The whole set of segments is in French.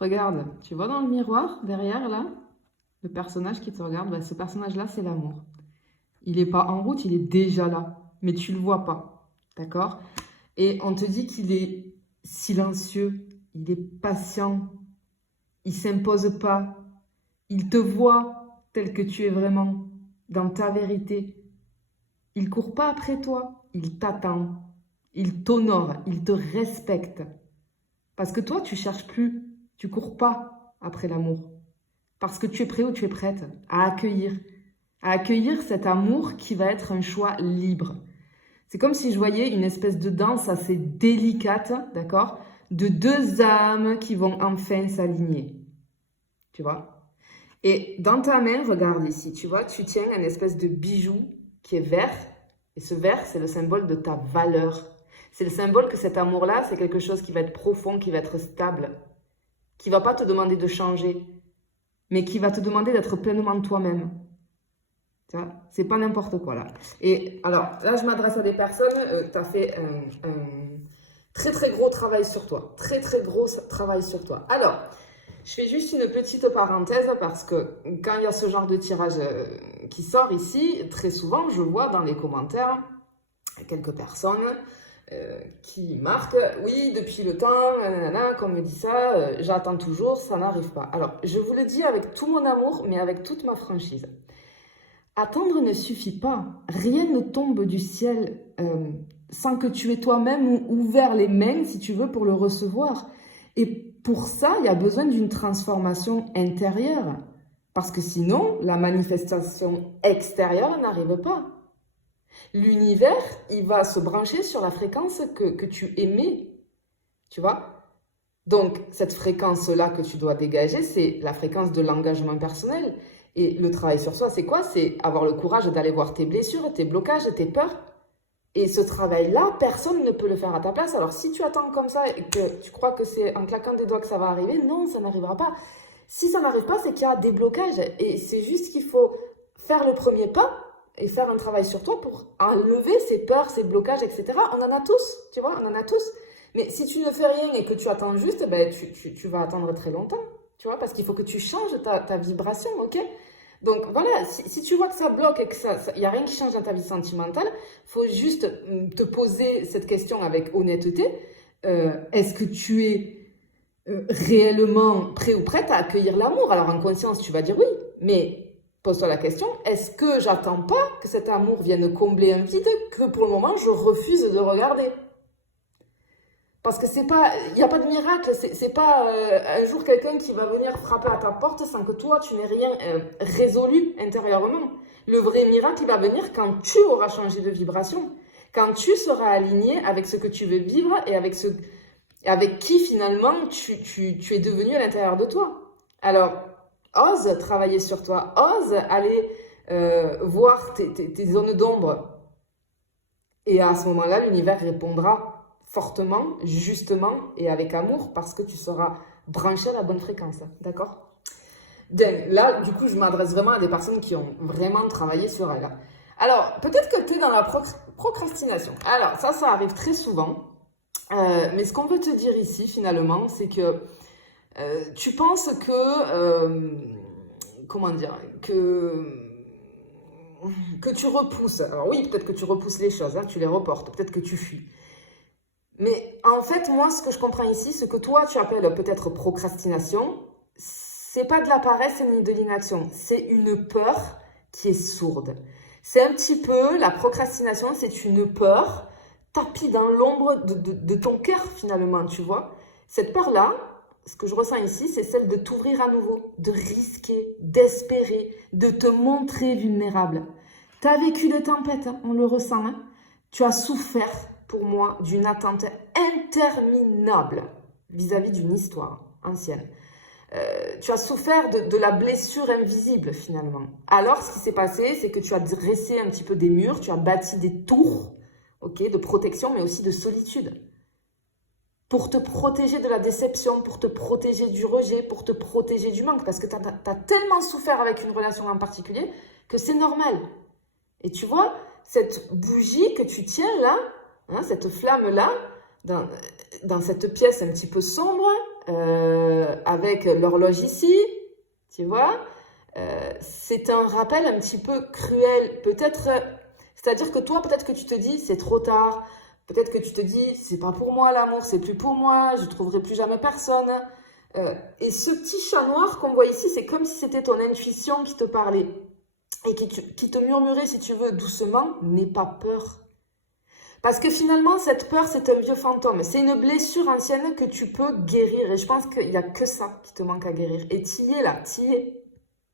Regarde, tu vois dans le miroir, derrière, là, le personnage qui te regarde, ce personnage-là, c'est l'amour. Il n'est pas en route, il est déjà là, mais tu le vois pas, d'accord? Et on te dit qu'il est silencieux, il est patient, il s'impose pas, il te voit tel que tu es vraiment, dans ta vérité. Il court pas après toi, il t'attend, il t'honore, il te respecte. Parce que toi, tu cherches plus, tu cours pas après l'amour. Parce que tu es prêt ou tu es prête à accueillir cet amour qui va être un choix libre. C'est comme si je voyais une espèce de danse assez délicate, d'accord, de deux âmes qui vont enfin s'aligner. Tu vois? Et dans ta main, regarde ici, tu vois, tu tiens un espèce de bijou qui est vert. Et ce vert, c'est le symbole de ta valeur. C'est le symbole que cet amour-là, c'est quelque chose qui va être profond, qui va être stable, qui va pas te demander de changer, mais qui va te demander d'être pleinement toi-même. Tu vois, c'est pas n'importe quoi là. Et alors, là, je m'adresse à des personnes, tu as fait un très très gros travail sur toi. Très très gros travail sur toi. Alors, je fais juste une petite parenthèse parce que quand il y a ce genre de tirage qui sort ici, très souvent, je vois dans les commentaires quelques personnes qui marquent « Oui, depuis le temps, nanana, qu'on me dit ça, j'attends toujours, ça n'arrive pas. » Alors, je vous le dis avec tout mon amour, mais avec toute ma franchise. Attendre ne suffit pas. Rien ne tombe du ciel sans que tu aies toi-même ouvert les mains, si tu veux, pour le recevoir. Et pour ça, il y a besoin d'une transformation intérieure. Parce que sinon, la manifestation extérieure n'arrive pas. L'univers, il va se brancher sur la fréquence que tu émets. Tu vois? Donc, cette fréquence-là que tu dois dégager, c'est la fréquence de l'engagement personnel. Et le travail sur soi, c'est quoi? C'est avoir le courage d'aller voir tes blessures, tes blocages, tes peurs. Et ce travail-là, personne ne peut le faire à ta place. Alors, si tu attends comme ça et que tu crois que c'est en claquant des doigts que ça va arriver, non, ça n'arrivera pas. Si ça n'arrive pas, c'est qu'il y a des blocages. Et c'est juste qu'il faut faire le premier pas et faire un travail sur toi pour enlever ces peurs, ces blocages, etc. On en a tous, tu vois, on en a tous. Mais si tu ne fais rien et que tu attends juste, ben, tu vas attendre très longtemps, tu vois, parce qu'il faut que tu changes ta vibration, ok? Donc voilà, si tu vois que ça bloque et qu'il n'y a rien qui change dans ta vie sentimentale, il faut juste te poser cette question avec honnêteté. Est-ce que tu es réellement prêt ou prête à accueillir l'amour? Alors en conscience, tu vas dire oui, mais pose-toi la question, est-ce que j'attends pas que cet amour vienne combler un vide que pour le moment je refuse de regarder? Parce que c'est pas, il n'y a pas de miracle, c'est pas un jour quelqu'un qui va venir frapper à ta porte sans que toi tu n'aies rien résolu intérieurement. Le vrai miracle, il va venir quand tu auras changé de vibration, quand tu seras aligné avec ce que tu veux vivre et avec qui finalement tu es devenu à l'intérieur de toi. Alors, ose travailler sur toi, ose aller voir tes zones d'ombre. Et à ce moment-là, l'univers répondra fortement, justement et avec amour parce que tu seras branché à la bonne fréquence. D'accord? Donc, là, du coup, je m'adresse vraiment à des personnes qui ont vraiment travaillé sur elles. Alors, peut-être que tu es dans la procrastination. Alors, ça arrive très souvent. Mais ce qu'on veut te dire ici, finalement, c'est que tu penses que... comment dire? Que tu repousses. Alors oui, peut-être que tu repousses les choses, hein, tu les reportes, peut-être que tu fuis. Mais en fait, moi, ce que je comprends ici, ce que toi, tu appelles peut-être procrastination, c'est pas de la paresse ni de l'inaction. C'est une peur qui est sourde. C'est un petit peu, la procrastination, c'est une peur tapie dans l'ombre de ton cœur, finalement, tu vois. Cette peur-là, ce que je ressens ici, c'est celle de t'ouvrir à nouveau, de risquer, d'espérer, de te montrer vulnérable. Tu as vécu des tempêtes, hein, on le ressent, hein. Tu as souffert, pour moi, d'une attente interminable vis-à-vis d'une histoire ancienne. Tu as souffert de la blessure invisible, finalement. Alors, ce qui s'est passé, c'est que tu as dressé un petit peu des murs, tu as bâti des tours, ok, de protection, mais aussi de solitude. Pour te protéger de la déception, pour te protéger du rejet, pour te protéger du manque. Parce que tu as tellement souffert avec une relation en particulier que c'est normal. Et tu vois, cette bougie que tu tiens là, hein, cette flamme-là, dans cette pièce un petit peu sombre, avec l'horloge ici, tu vois. C'est un rappel un petit peu cruel. Peut-être, c'est-à-dire que toi, peut-être que tu te dis, c'est trop tard. Peut-être que tu te dis, c'est pas pour moi l'amour, c'est plus pour moi, je trouverai plus jamais personne. Et ce petit chat noir qu'on voit ici, c'est comme si c'était ton intuition qui te parlait et qui te murmurait, si tu veux, doucement, n'aie pas peur. Parce que finalement, cette peur, c'est un vieux fantôme. C'est une blessure ancienne que tu peux guérir. Et je pense qu'il n'y a que ça qui te manque à guérir. Et t'y es là, t'y es.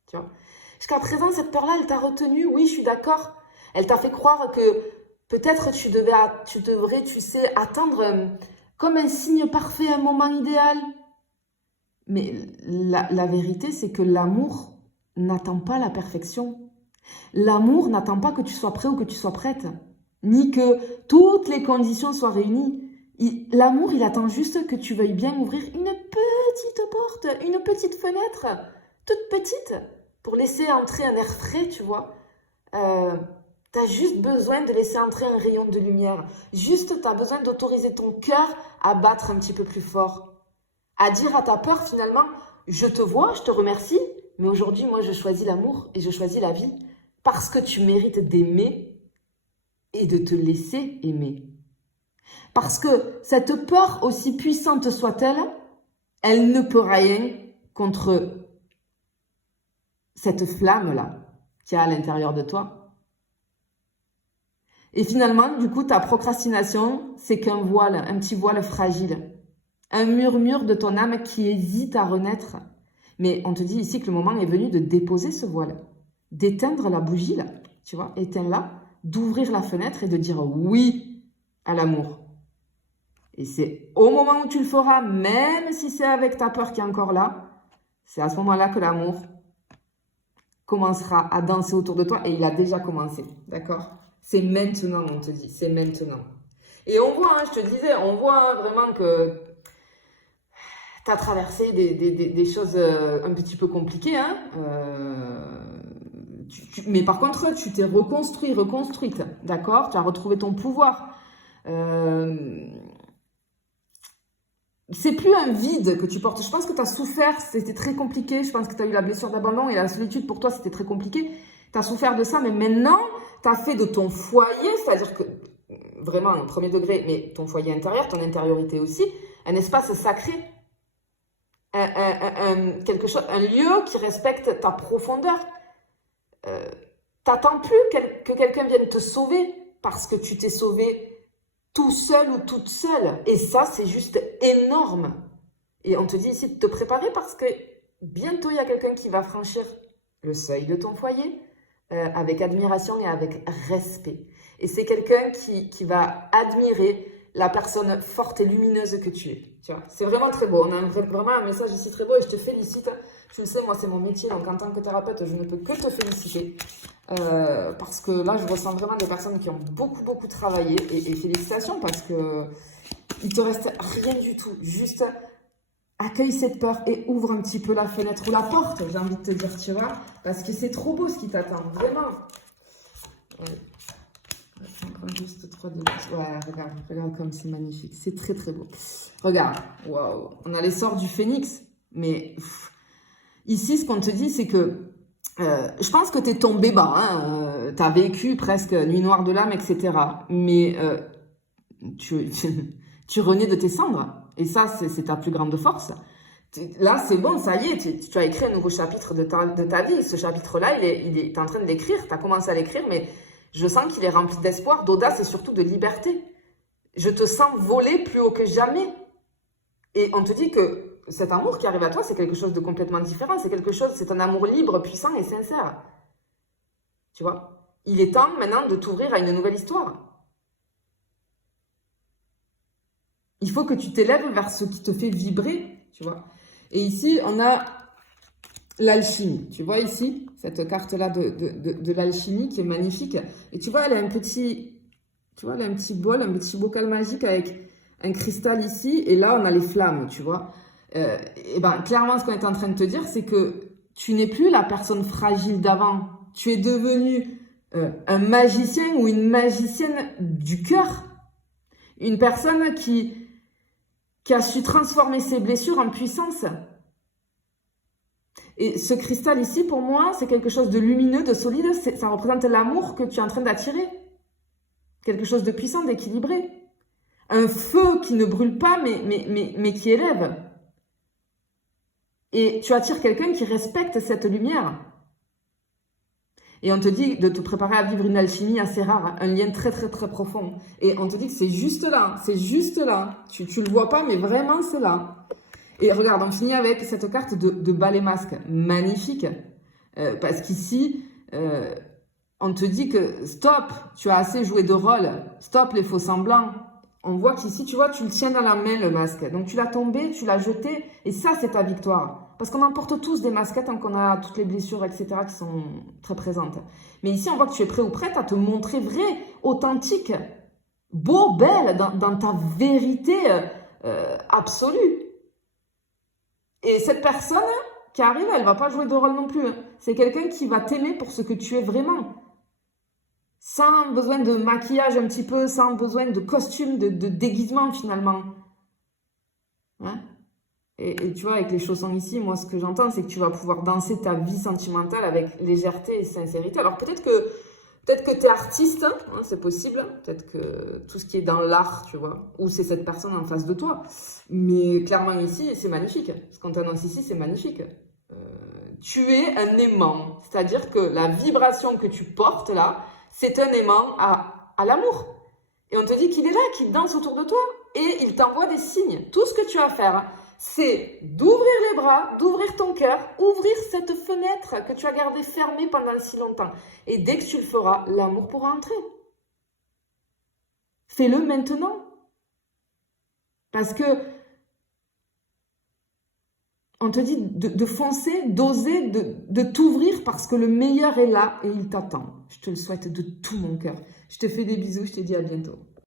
Tu vois. Jusqu'à présent, cette peur-là, elle t'a retenu. Oui, je suis d'accord. Elle t'a fait croire que peut-être tu devrais, tu sais, attendre comme un signe parfait, un moment idéal. Mais la vérité, c'est que l'amour n'attend pas la perfection. L'amour n'attend pas que tu sois prêt ou que tu sois prête, ni que toutes les conditions soient réunies. L'amour, il attend juste que tu veuilles bien ouvrir une petite porte, une petite fenêtre, toute petite, pour laisser entrer un air frais, tu vois. T'as juste besoin de laisser entrer un rayon de lumière. Juste, t'as besoin d'autoriser ton cœur à battre un petit peu plus fort. À dire à ta peur, finalement, je te vois, je te remercie, mais aujourd'hui, moi, je choisis l'amour et je choisis la vie. Parce que tu mérites d'aimer et de te laisser aimer. Parce que cette peur, aussi puissante soit-elle, elle ne peut rien contre cette flamme-là qu'il y a à l'intérieur de toi. Et finalement, du coup, ta procrastination, c'est qu'un voile, un petit voile fragile. Un murmure de ton âme qui hésite à renaître. Mais on te dit ici que le moment est venu de déposer ce voile, d'éteindre la bougie, là, tu vois, éteins-la, d'ouvrir la fenêtre et de dire oui à l'amour. Et c'est au moment où tu le feras, même si c'est avec ta peur qui est encore là, c'est à ce moment-là que l'amour commencera à danser autour de toi et il a déjà commencé, d'accord? C'est maintenant, on te dit, c'est maintenant. Et on voit, hein, je te disais, on voit vraiment que tu as traversé des choses un petit peu compliquées, hein. Mais par contre, tu t'es reconstruite, d'accord? Tu as retrouvé ton pouvoir. C'est plus un vide que tu portes. Je pense que tu as souffert, c'était très compliqué. Je pense que tu as eu la blessure d'abandon et la solitude, pour toi, c'était très compliqué. Tu as souffert de ça, mais maintenant, tu as fait de ton foyer, c'est-à-dire que, vraiment, au premier degré, mais ton foyer intérieur, ton intériorité aussi, un espace sacré. Quelque chose, un lieu qui respecte ta profondeur. T'attends plus que quelqu'un vienne te sauver parce que tu t'es sauvé tout seul ou toute seule. Et ça, c'est juste énorme. Et on te dit ici de te préparer parce que bientôt, il y a quelqu'un qui va franchir le seuil de ton foyer avec admiration et avec respect. Et c'est quelqu'un qui va admirer la personne forte et lumineuse que tu es. Tu vois, c'est vraiment très beau. On a vraiment un message ici très beau et je te félicite. Tu le sais, moi, c'est mon métier. Donc, en tant que thérapeute, je ne peux que te féliciter. Parce que là, je ressens vraiment des personnes qui ont beaucoup, beaucoup travaillé. Et félicitations parce que il te reste rien du tout. Juste accueille cette peur et ouvre un petit peu la fenêtre ou la porte, j'ai envie de te dire, tu vois. Parce que c'est trop beau ce qui t'attend, vraiment. Ça prend juste 3 minutes. Ouais, regarde comme c'est magnifique. C'est très, très beau. Regarde, waouh. On a les sorts du phénix. Mais ici, ce qu'on te dit, c'est que je pense que tu es tombé bas. Hein, tu as vécu presque nuit noire de l'âme, etc. Mais tu renais de tes cendres. Et ça, c'est ta plus grande force. Là, c'est bon, ça y est, tu as écrit un nouveau chapitre de ta vie. Ce chapitre-là, il est en train de l'écrire. Tu as commencé à l'écrire, mais je sens qu'il est rempli d'espoir, d'audace et surtout de liberté. Je te sens voler plus haut que jamais. Et on te dit que cet amour qui arrive à toi, c'est quelque chose de complètement différent. C'est un amour libre, puissant et sincère. Tu vois? Il est temps maintenant de t'ouvrir à une nouvelle histoire. Il faut que tu t'élèves vers ce qui te fait vibrer, tu vois. Et ici, on a l'alchimie. Tu vois ici, cette carte-là de l'alchimie qui est magnifique. Et tu vois, elle a un petit bol, un petit bocal magique avec un cristal ici. Et là, on a les flammes, tu vois. Et ben, clairement, ce qu'on est en train de te dire, c'est que tu n'es plus la personne fragile d'avant. Tu es devenu un magicien ou une magicienne du cœur. Une personne qui qui a su transformer ses blessures en puissance. Et ce cristal ici, pour moi, c'est quelque chose de lumineux, de solide. Ça représente l'amour que tu es en train d'attirer. Quelque chose de puissant, d'équilibré. Un feu qui ne brûle pas, mais qui élève. Et tu attires quelqu'un qui respecte cette lumière. Et on te dit de te préparer à vivre une alchimie assez rare, un lien très très très profond. Et on te dit que c'est juste là, c'est juste là. Tu le vois pas, mais vraiment c'est là. Et regarde, on finit avec cette carte de balai masque, magnifique. Parce qu'ici, on te dit que stop, tu as assez joué de rôle, stop les faux semblants. On voit qu'ici, tu vois, tu le tiens dans la main, le masque. Donc tu l'as tombé, tu l'as jeté, et ça, c'est ta victoire. Parce qu'on en porte tous des masquettes, tant qu'on a toutes les blessures, etc., qui sont très présentes. Mais ici, on voit que tu es prêt ou prête à te montrer vrai, authentique, beau, belle, dans ta vérité absolue. Et cette personne qui arrive, elle ne va pas jouer de rôle non plus. C'est quelqu'un qui va t'aimer pour ce que tu es vraiment. Sans besoin de maquillage un petit peu, sans besoin de costume, de déguisement finalement. Hein? Et tu vois, avec les chaussons ici, moi ce que j'entends, c'est que tu vas pouvoir danser ta vie sentimentale avec légèreté et sincérité. Alors peut-être que tu es artiste, hein, c'est possible. Peut-être que tout ce qui est dans l'art, tu vois, ou c'est cette personne en face de toi. Mais clairement ici, c'est magnifique. Ce qu'on t'annonce ici, c'est magnifique. Tu es un aimant. C'est-à-dire que la vibration que tu portes là, c'est un aimant à l'amour. Et on te dit qu'il est là, qu'il danse autour de toi. Et il t'envoie des signes. Tout ce que tu as à faire, c'est d'ouvrir les bras, d'ouvrir ton cœur, ouvrir cette fenêtre que tu as gardée fermée pendant si longtemps. Et dès que tu le feras, l'amour pourra entrer. Fais-le maintenant. Parce que on te dit de foncer, d'oser, de t'ouvrir parce que le meilleur est là et il t'attend. Je te le souhaite de tout mon cœur. Je te fais des bisous, je te dis à bientôt.